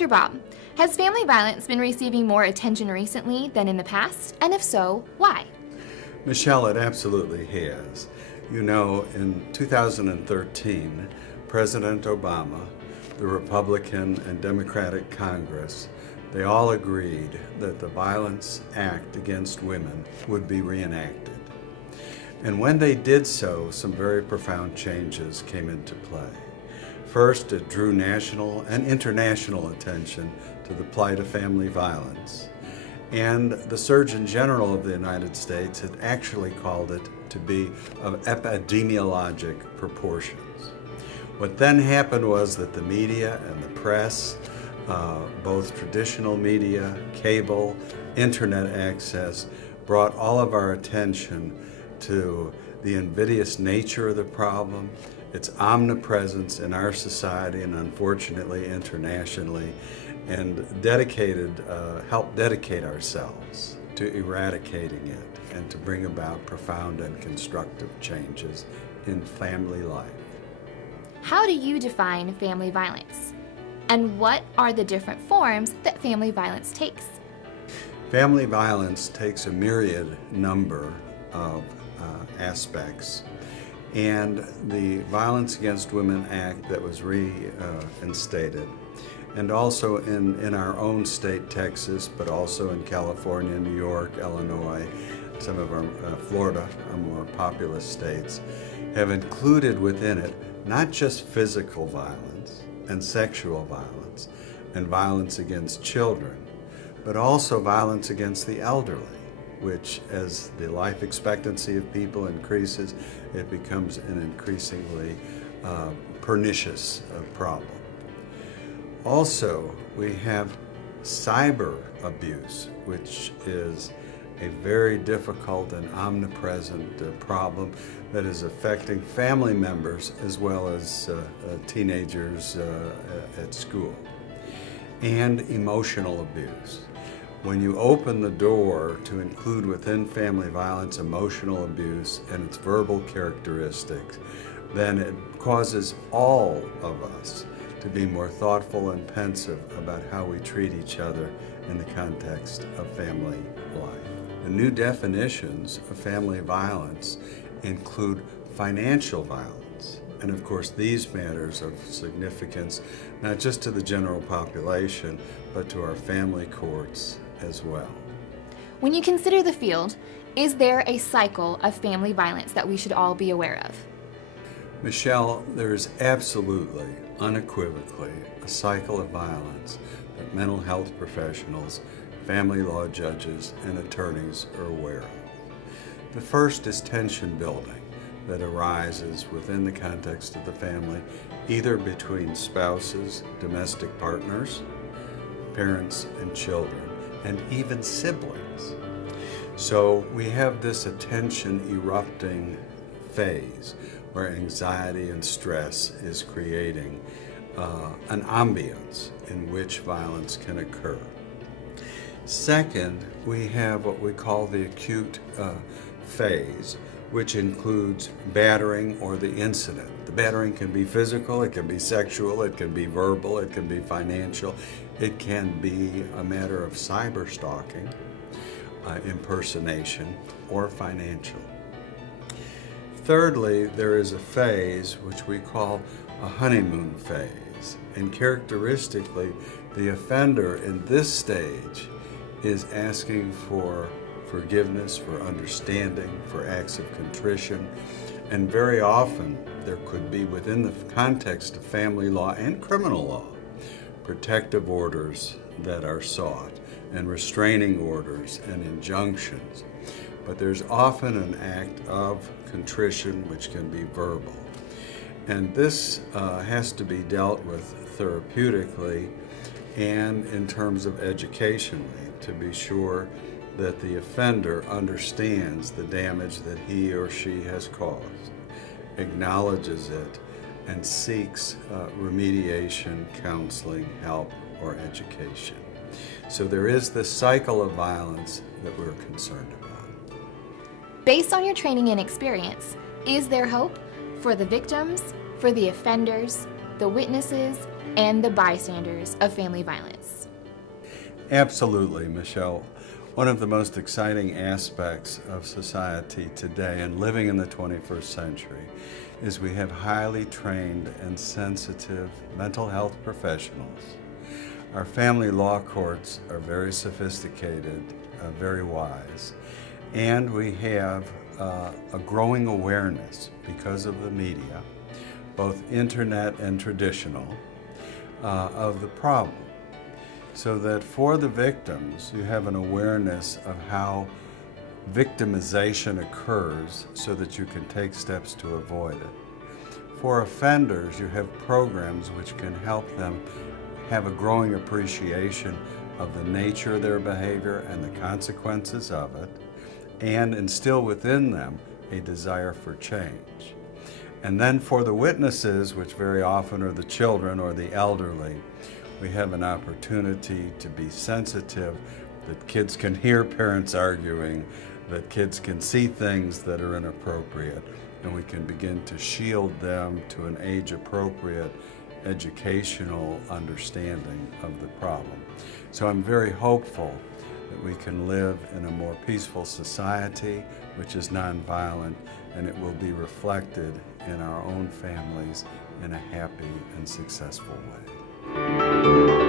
Dr. Bob, has family violence been receiving more attention recently than in the past? And if so, why? Michelle, it absolutely has. You know, in 2013, President Obama, the Republican and Democratic Congress, they all agreed that the Violence Act against women would be reenacted. And when they did so, some very profound changes came into play. First, it drew national and international attention to the plight of family violence. And the Surgeon General of the United States had actually called it to be of epidemiologic proportions. What then happened was that the media and the press, both traditional media, cable, internet access, brought all of our attention to the invidious nature of the problem, its omnipresence in our society and unfortunately internationally, and helped dedicate ourselves to eradicating it and to bring about profound and constructive changes in family life. How do you define family violence? And what are the different forms that family violence takes? Family violence takes a myriad number of aspects, and the Violence Against Women Act that was reinstated, and also in our own state, Texas, but also in California, New York, Illinois, some of our Florida, our more populous states, have included within it not just physical violence and sexual violence and violence against children, but also violence against the elderly, which, as the life expectancy of people increases, it becomes an increasingly pernicious problem. Also, we have cyber abuse, which is a very difficult and omnipresent problem that is affecting family members as well as teenagers at school. And emotional abuse. When you open the door to include within family violence emotional abuse and its verbal characteristics, then it causes all of us to be more thoughtful and pensive about how we treat each other in the context of family life. The new definitions of family violence include financial violence. And of course, these matters of significance, not just to the general population, but to our family courts as well. When you consider the field, is there a cycle of family violence that we should all be aware of? Michelle, there is absolutely, unequivocally, a cycle of violence that mental health professionals, family law judges, and attorneys are aware of. The first is tension building that arises within the context of the family, either between spouses, domestic partners, parents and children, and even siblings. So we have this attention erupting phase where anxiety and stress is creating an ambience in which violence can occur. Second, we have what we call the acute phase, which includes battering or the incident. The battering can be physical, it can be sexual, it can be verbal, it can be financial, it can be a matter of cyber stalking, impersonation, or financial. Thirdly, there is a phase which we call a honeymoon phase, and characteristically, the offender in this stage is asking for forgiveness, for understanding, for acts of contrition, and very often there could be, within the context of family law and criminal law, protective orders that are sought, and restraining orders and injunctions. But there's often an act of contrition which can be verbal. And this has to be dealt with therapeutically and in terms of educationally, to be sure that the offender understands the damage that he or she has caused, acknowledges it, and seeks remediation, counseling, help, or education. So there is this cycle of violence that we're concerned about. Based on your training and experience, is there hope for the victims, for the offenders, the witnesses, and the bystanders of family violence. Absolutely, Michelle. One of the most exciting aspects of society today and living in the 21st century is we have highly trained and sensitive mental health professionals. Our family law courts are very sophisticated, very wise, and we have a growing awareness because of the media, both internet and traditional, of the problem. So that for the victims, you have an awareness of how victimization occurs so that you can take steps to avoid it. For offenders, you have programs which can help them have a growing appreciation of the nature of their behavior and the consequences of it, and instill within them a desire for change. And then for the witnesses, which very often are the children or the elderly, we have an opportunity to be sensitive, that kids can hear parents arguing, that kids can see things that are inappropriate, and we can begin to shield them to an age-appropriate educational understanding of the problem. So I'm very hopeful that we can live in a more peaceful society, which is nonviolent, and it will be reflected in our own families in a happy and successful way.